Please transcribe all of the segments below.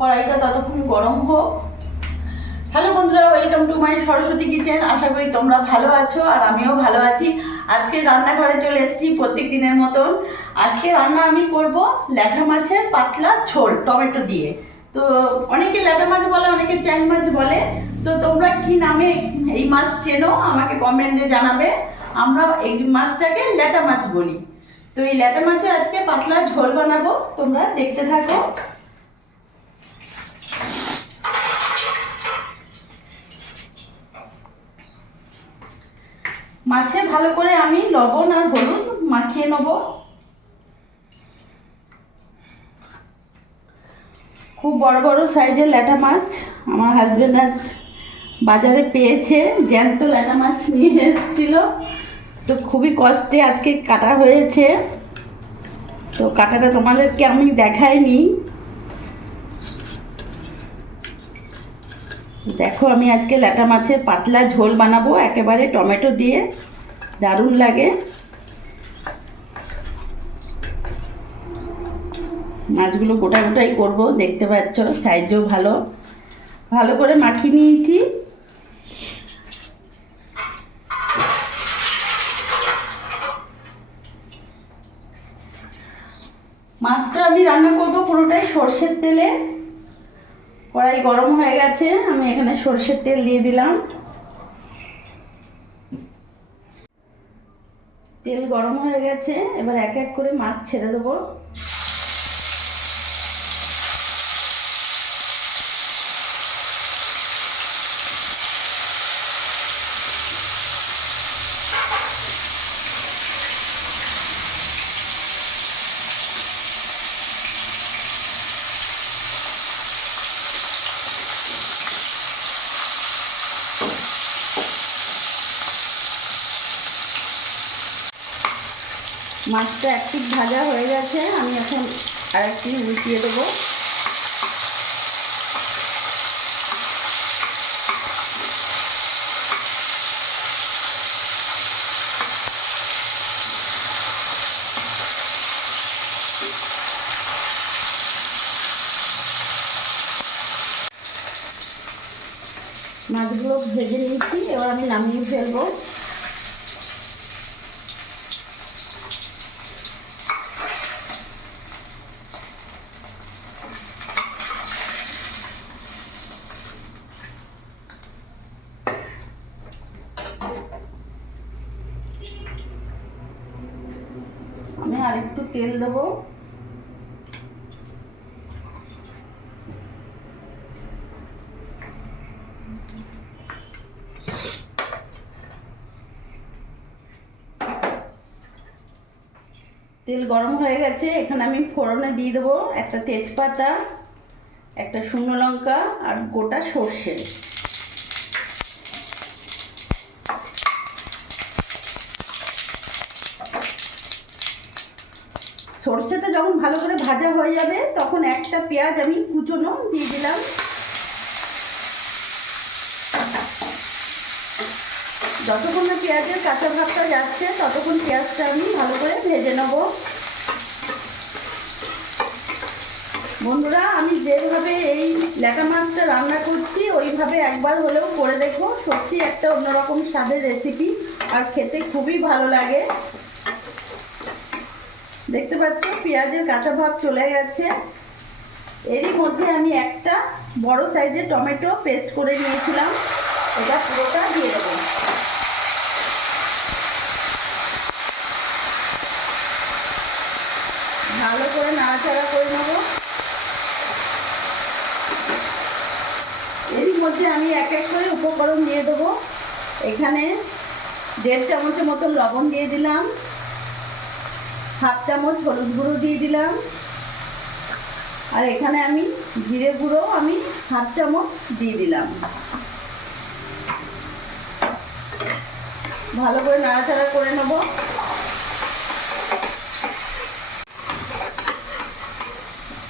কড়াইটা ততক্ষণ গরম হোক। হ্যালো বন্ধুরা, welcome to my Saraswati kitchen. আশা করি তোমরা ভালো আছো আর আমিও ভালো আছি। আজকে রান্নাঘরে চলে এসেছি প্রত্যেক দিনের মতন। আজকে রান্না আমি করব ল্যাঠা মাছের পাতলা ঝোল টমেটো দিয়ে। তো অনেকে ল্যাঠা মাছ বলে, অনেকে চ্যাং মাছ বলে। তো তোমরা কি নামে এই মাছ চেনো আমাকে কমেন্টে জানাবে। আমরা এই মাছটাকে ল্যাঠা মাছ বলি। তো এই ল্যাঠা মাছের আজকে পাতলা ঝোল বানাবো, তোমরা দেখতে থাকো। মাছে ভালো করে আমি লবণ আর হলুদ মাখিয়ে নেব। খুব বড় বড় সাইজের ল্যাঠা মাছ আমার হাজবেন্ড আজ বাজারে পেয়েছে, জ্যান্ত ল্যাঠা মাছ নিয়ে এসেছিল। তো খুবই কষ্টে আজকে কাটা হয়েছে। তো কাটাটা তোমাদেরকে আমি দেখাইনি। দেখো, আমি আজকে ল্যাঠা মাছের পাতলা ঝোল বানাবো একেবারে টমেটো দিয়ে, দারুণ লাগে। মাছগুলো গোটা গোটাই করবো, দেখতে পাচ্ছ সাইজও ভালো। ভালো করে মাখিয়ে নিয়েছি। মাছটা আমি রান্না করবো পুরোটাই সর্ষের তেলে। কড়াই গরম হয়ে গেছে, আমি এখানে সর্ষের তেল দিয়ে দিলাম। তেল গরম হয়ে গেছে, এবার এক এক করে মাছ ছেড়ে দেবো। মাছটা এক পিঠ ভাজা হয়ে গেছে, আমি এখন আরেকটি উল্টিয়ে দেবো। মাছগুলো ভেজে নিয়েছি, এবার আমি নামিয়ে ফেলবো। আমি আরেকটু তেল দেবো। তেল গরম হয়ে গেছে, এখানে আমি ফোড়নে দিয়ে দেবো একটা তেজপাতা, একটা শুকনো লঙ্কা আর গোটা সর্ষে। সর্ষেটা যখন ভালো করে ভাজা হয়ে যাবে তখন একটা পেঁয়াজ আমি কুচনো দিয়ে দিলাম। যতক্ষণ না পেঁয়াজের কাঁচা ভাবটা যাচ্ছে ততক্ষণ পেঁয়াজটা আমি ভালো করে ভেজে নেব। বন্ধুরা, আমি যেভাবে এই ল্যাঠা মাছটা রান্না করছি ওইভাবে একবার হলেও করে দেখো, সত্যি একটা অন্যরকম স্বাদের রেসিপি আর খেতে খুবই ভালো লাগে। দেখতে পাচ্ছ পেঁয়াজের কাঁচা ভাব চলে গেছে। এরই মধ্যে আমি একটা বড় সাইজের টমেটো পেস্ট করে নিয়েছিলাম, এটা পুরোটা দিয়ে দেবো। ভালো করে নাড়াচাড়া করে নেব। এরই মধ্যে আমি এক এক করে উপকরণ দিয়ে দেবো। এখানে 1.5 চামচের মতো লবণ দিয়ে দিলাম, 1/2 চামচ হলুদ গুঁড়ো দিয়ে দিলাম, আর এখানে আমি জিরে গুঁড়ো 1/2 চামচ দিয়ে দিলাম। ভালো করে নাড়াচাড়া করে নেব।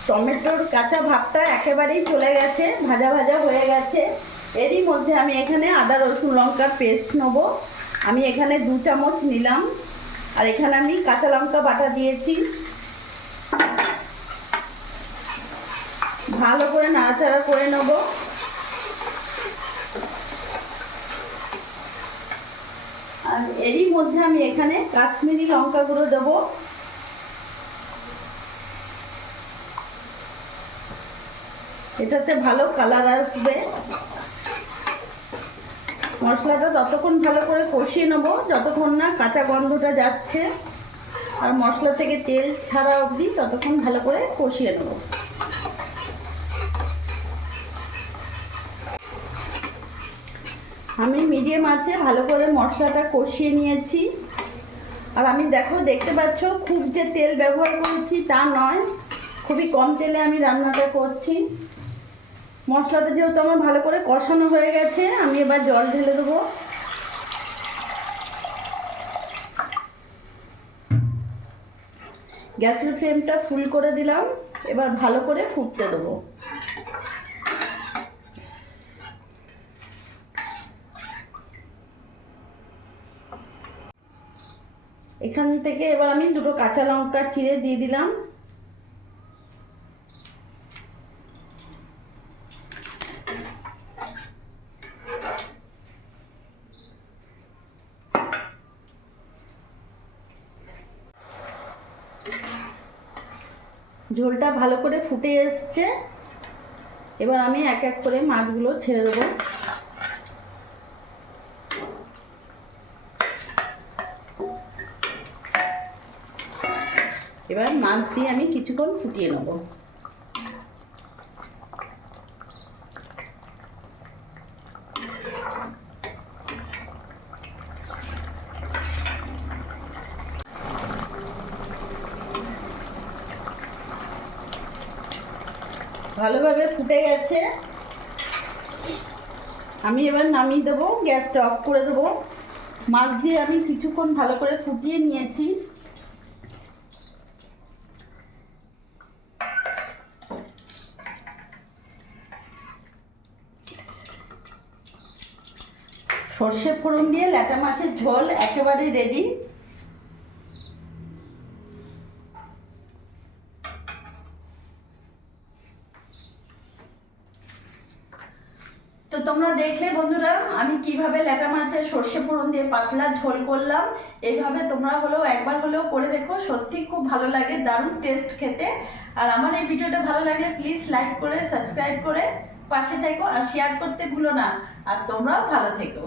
টমেটোর কাঁচা ভাবটা একেবারেই চলে গেছে, ভাজা ভাজা হয়ে গেছে। এরই মধ্যে আমি এখানে আদা রসুন লঙ্কার পেস্ট নেব। আমি এখানে 2 চামচ নিলাম, আর এখানে আমি কাঁচা লঙ্কা বাটা দিয়েছি। ভালো করে নাড়াচাড়া করে নেব। আর এরই মধ্যে আমি এখানে কাশ্মীরি লঙ্কা গুঁড়ো দেবো। এটাতে ভালো কালার আসবে। মশলাটা ততক্ষণ ভালো করে কষিয়ে নেবো যতক্ষণ না কাঁচা গন্ধটা যাচ্ছে আর মশলা থেকে তেল ছাড়া অবধি ততক্ষণ ভালো করে কষিয়ে নেবো। আমি মিডিয়াম আঁচে ভালো করে মশলাটা কষিয়ে নিয়েছি। আর আমি দেখতে পাচ্ছ খুব যে তেল ব্যবহার করেছি তা নয়, খুবই কম তেলে আমি রান্নাটা করছি। মশলাটা যেহেতু আমার ভালো করে কষানো হয়ে গেছে, আমি এবার জল ঢেলে দেবো। গ্যাসের ফ্লেমটা ফুল করে দিলাম। এবার ভালো করে ফুটতে দেবো। এখান থেকে এবার আমি দুটো কাঁচা লঙ্কা চিড়ে দিয়ে দিলাম। ঝোলটা ভালো করে ফুটে এসছে। এবার আমি এক এক করে মাছগুলো ছেড়ে দেবো। এবার মাছ দিয়ে আমি কিছুক্ষণ ফুটিয়ে নেব। ভালোভাবে ফুটে গেছে। আমি এবার নামিয়ে দেবো, গ্যাসটা অফ করে দেবো। মাছ দিয়ে আমি কিছুক্ষণ ভালো করে ফুটিয়ে নিয়েছি। সর্ষে ফোড়ন দিয়ে ল্যাটা মাছের ঝোল একেবারে রেডি। তো তোমরা দেখলে বন্ধুরা আমি কিভাবে ল্যাটা মাছের সর্ষে ফোড়ন দিয়ে পাতলা ঝোল করলাম। এইভাবে তোমরা একবার হলেও করে দেখো, সত্যি খুব ভালো লাগে, দারুণ টেস্ট খেতে। আর আমার এই ভিডিওটা ভালো লাগলে প্লিজ লাইক করে সাবস্ক্রাইব করে পাশে থেকো আর শেয়ার করতে ভুলো না। আর তোমরাও ভালো থেকো।